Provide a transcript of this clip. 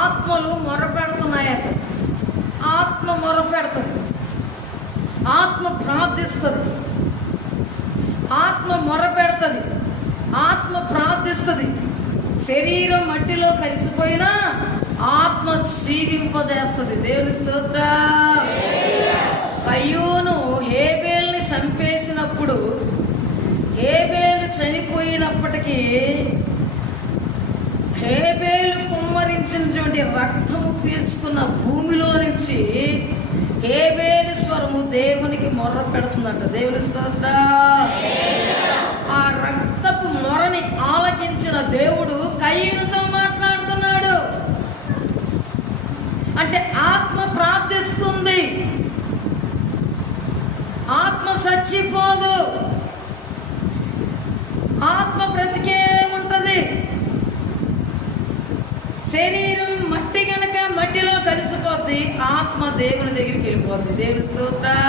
ఆత్మలు మొరపెడుతున్నాయట. ఆత్మ మొరపెడుతుంది, ఆత్మ ప్రార్థిస్తుంది, ఆత్మ మొరపెడుతుంది, ఆత్మ ప్రార్థిస్తుంది. శరీరం మట్టిలో కలిసిపోయినా ఆత్మ జీవింపజేస్తుంది. దేవుని స్తోత్రం. కయ్యూను హేబేల్ని చంపేసినప్పుడు, హేబేలు చనిపోయినప్పటికీ హేబేలు కుమ్మరించినటువంటి రక్తము పీల్చుకున్న భూమిలో నుంచి హేబేలు స్వరము దేవునికి మొర్ర పెడుతుందంట. దేవుని స్తోత్రం. ఆ రక్తపు మొరని ఆలకించిన దేవుడు కయ్యూనుతో మాట్లాడుతున్నాడు. అంటే ఆత్మ ప్రార్థిస్తుంది, ఆత్మ చచ్చిపోదు, ఆత్మ బ్రతికే ఉంటది. శరీరం మట్టి కనుక మట్టిలో కలిసిపోద్ది, ఆత్మ దేవుని దగ్గరికి వెళ్ళిపోద్ది. దేవుని స్తోత్రం.